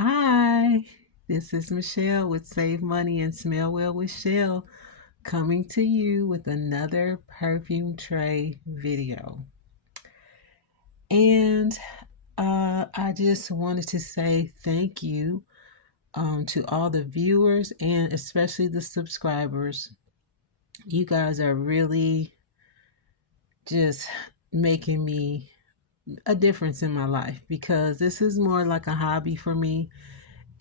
Hi, this is Michelle with Save Money and Smell Well with Shell, coming to you with another perfume tray video. And I just wanted to say thank you to all the viewers and especially the subscribers. You guys are really just making me a difference in my life because this is more like a hobby for me.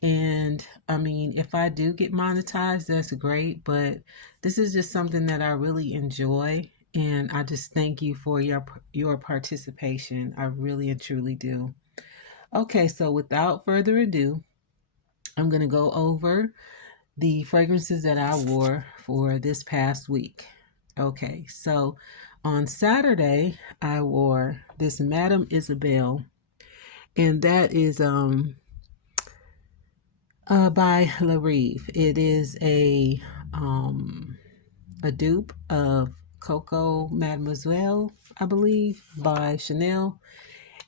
And I mean, if I do get monetized, that's great, but this is just something that I really enjoy. And I just thank you for your participation. I really and truly do. Okay, so without further ado, I'm going to go over the fragrances that I wore for this past week. Okay, so on Saturday, I wore this Madame Isabel, and that is by Larive. It is a dupe of Coco Mademoiselle, I believe, by Chanel.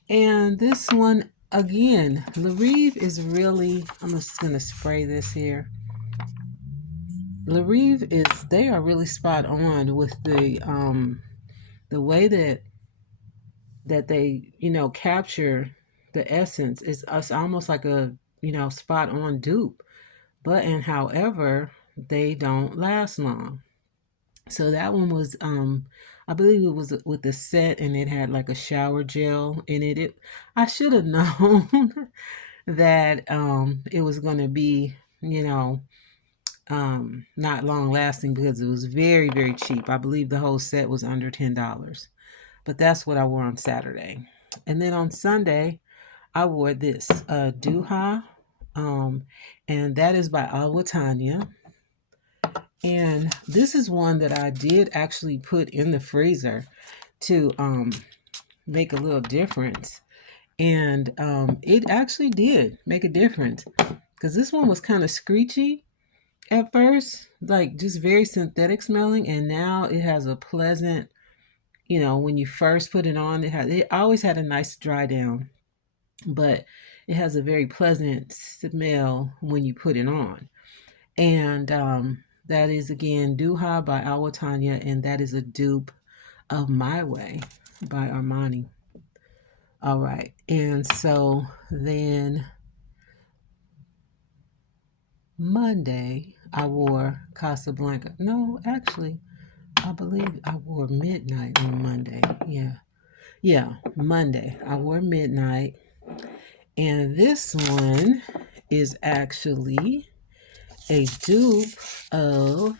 And this one again, Larive is really. I'm just gonna spray this here. Larive is. They are really spot on with the way that they capture the essence. It's almost like a spot on dupe. But and however, they don't last long. So that one was I believe it was with the set and it had like a shower gel in it. I should have known that it was going to be, not long lasting because it was very very cheap. I believe the whole set was under $10. But that's what I wore on Saturday. And then on Sunday, I wore this Duha, um, and that is by Awatanya. And this is one that I did actually put in the freezer to make a little difference. And it actually did make a difference because this one was kind of screechy at first, like just very synthetic smelling. And now it has a pleasant, when you first put it on, it always had a nice dry down, but it has a very pleasant smell when you put it on. And that is again Duha by Awatanya, and that is a dupe of My Way by Armani. All right, and so then Monday I wore Casablanca. No, actually, I believe I wore Midnight on Monday. Yeah, Monday I wore Midnight, and this one is actually a dupe of.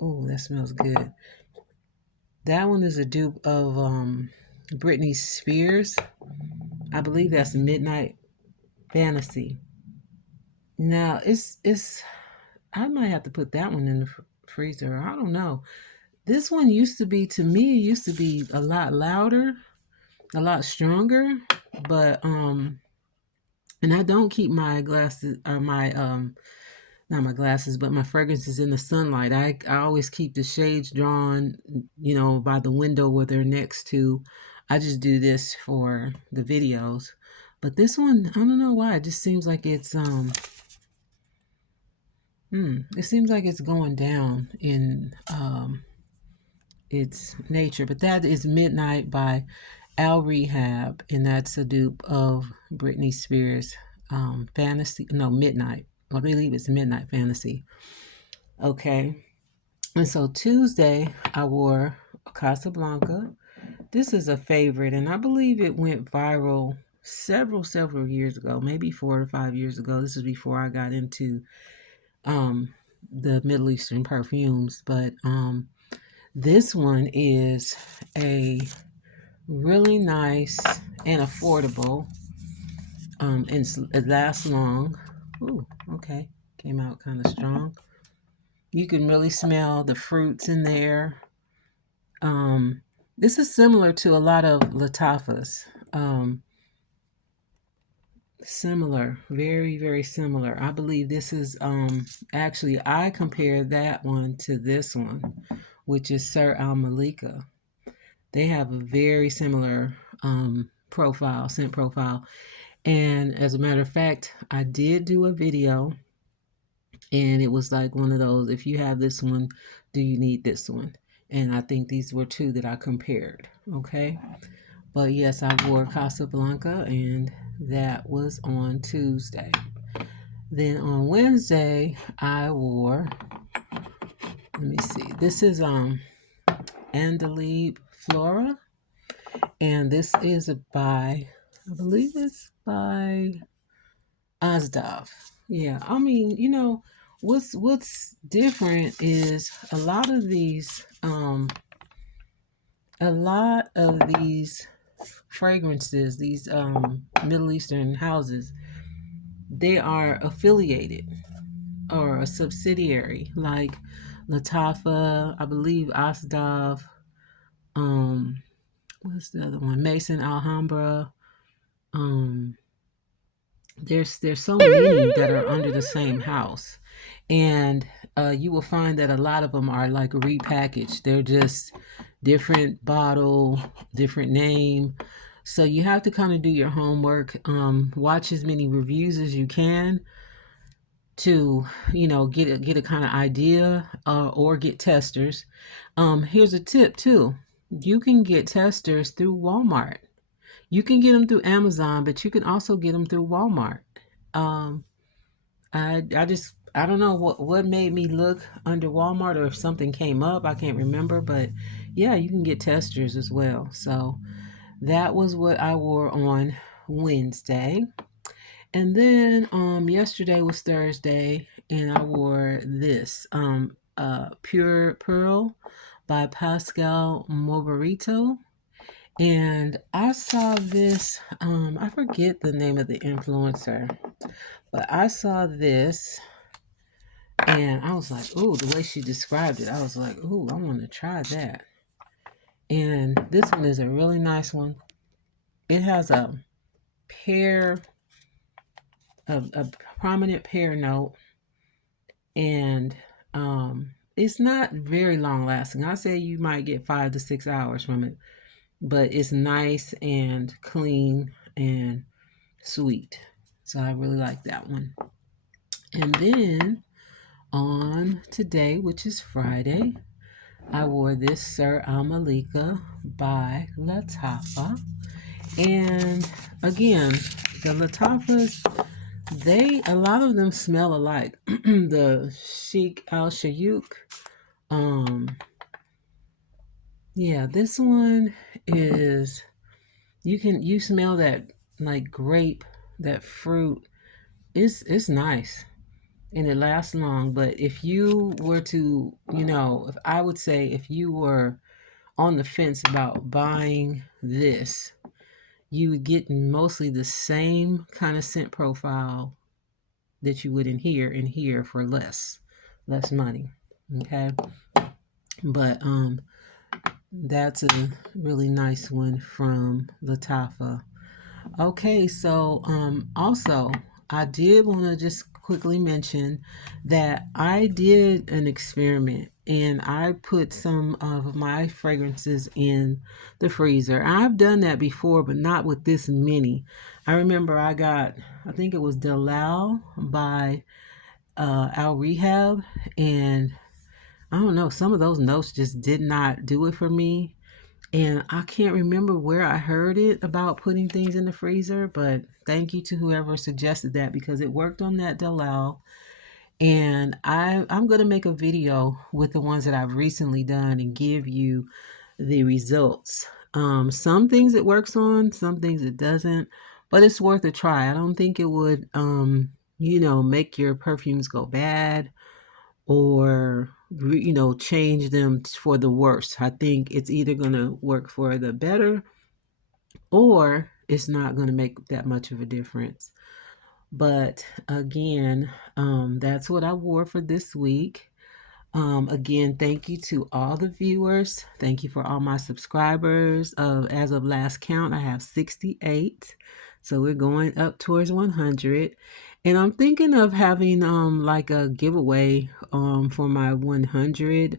Oh, that smells good. That one is a dupe of Britney Spears. I believe that's Midnight Fantasy. Now it's I might have to put that one in the freezer. I don't know. This one used to be, to me, it used to be a lot louder, a lot stronger, but and I don't keep my glasses my not my glasses, but my fragrances in the sunlight. I always keep the shades drawn, by the window where they're next to. I just do this for the videos. But this one, I don't know why. It just seems like it seems like it's going down in its nature. But that is Midnight by Al Rehab, and that's a dupe of Britney Spears Fantasy. No, Midnight. I believe it's Midnight Fantasy. Okay. And so Tuesday, I wore Casablanca. This is a favorite, and I believe it went viral several years ago, maybe 4 or 5 years ago. This is before I got into um, the Middle Eastern perfumes, but this one is a really nice and affordable, and it lasts long. Ooh, okay, came out kind of strong. You can really smell the fruits in there. Um, this is similar to a lot of Latafas. Similar, very, very similar. I believe this is actually I compare that one to this one, which is Sir Al Malika. They have a very similar profile, scent profile. And as a matter of fact, I did do a video, and it was like one of those, if you have this one, do you need this one? And I think these were two that I compared. Okay. But yes, I wore Casablanca, and that was on Tuesday. Then on Wednesday, I wore, let me see, this is Andalib Flora, and this is by, I believe it's by Asdav. Yeah, I mean, what's different is a lot of these fragrances, these Middle Eastern houses, they are affiliated or a subsidiary, like Latafa, I believe Asdav, um, what's the other one? Mason Alhambra. Um, there's so many that are under the same house, and you will find that a lot of them are like repackaged. They're just different bottle, different name. So you have to kind of do your homework, watch as many reviews as you can to get a kind of idea, or get testers. Here's a tip too: you can get testers through Walmart. You can get them through Amazon, but you can also get them through Walmart. um, I don't know what made me look under Walmart, or if something came up, I can't remember, but yeah, you can get testers as well. So that was what I wore on Wednesday. And then yesterday was Thursday, and I wore this Pure Pearl by Pascal Mobarito. And I saw this, I forget the name of the influencer, but I saw this, and I was like, ooh, the way she described it, I was like, ooh, I want to try that. And this one is a really nice one. It has a pear, a prominent pear note, and it's not very long lasting. I say you might get 5 to 6 hours from it, but it's nice and clean and sweet. So I really like that one. And then on today, which is Friday, I wore this Sir Malika by Latafa. And again, the Latafas, a lot of them smell alike. The Sheikh Al Shayuk, yeah, this one is, you smell that like grape, that fruit. It's nice, and it lasts long. But if you were to, if I would say, if you were on the fence about buying this, you would get mostly the same kind of scent profile that you would in here for less money. Okay. But that's a really nice one from Latafa. Okay, so also I did want to just quickly mention that I did an experiment, and I put some of my fragrances in the freezer. I've done that before, but not with this many. I remember I think it was Delal by Al Rehab, and I don't know, some of those notes just did not do it for me. And I can't remember where I heard it about putting things in the freezer, but thank you to whoever suggested that, because it worked on that Dalal. And I'm going to make a video with the ones that I've recently done and give you the results. Some things it works on, some things it doesn't, but it's worth a try. I don't think it would, make your perfumes go bad, or change them for the worse. I think it's either going to work for the better, or it's not going to make that much of a difference. But again, that's what I wore for this week. Again, thank you to all the viewers. Thank you for all my subscribers. As of last count, I have 68. So we're going up towards 100. And I'm thinking of having like a giveaway for my 100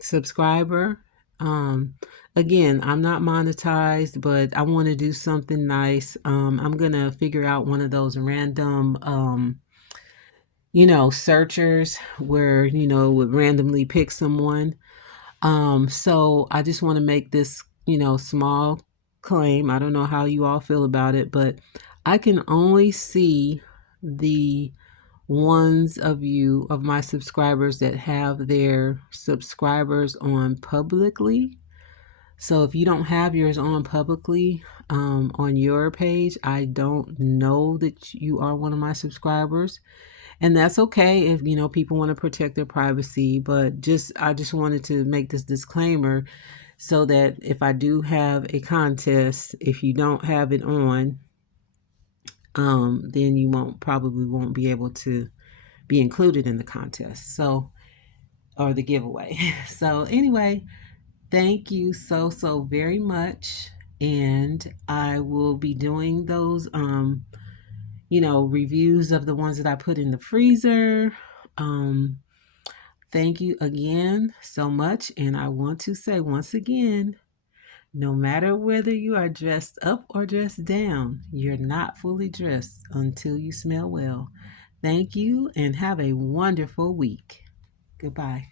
subscriber. Um, Again, I'm not monetized, but I want to do something nice. I'm gonna figure out one of those random, searchers where, would randomly pick someone. So I just want to make this, small claim. I don't know how you all feel about it, but I can only see the ones of my subscribers that have their subscribers on publicly. So if you don't have yours on publicly, on your page, I don't know that you are one of my subscribers. And that's okay if, people want to protect their privacy, but I just wanted to make this disclaimer so that if I do have a contest, if you don't have it on, then you won't be able to be included in the contest. So, or the giveaway. So anyway, thank you so very much. And I will be doing those reviews of the ones that I put in the freezer. Um, Thank you again so much. And I want to say once again, no matter whether you are dressed up or dressed down, you're not fully dressed until you smell well. Thank you and have a wonderful week. Goodbye.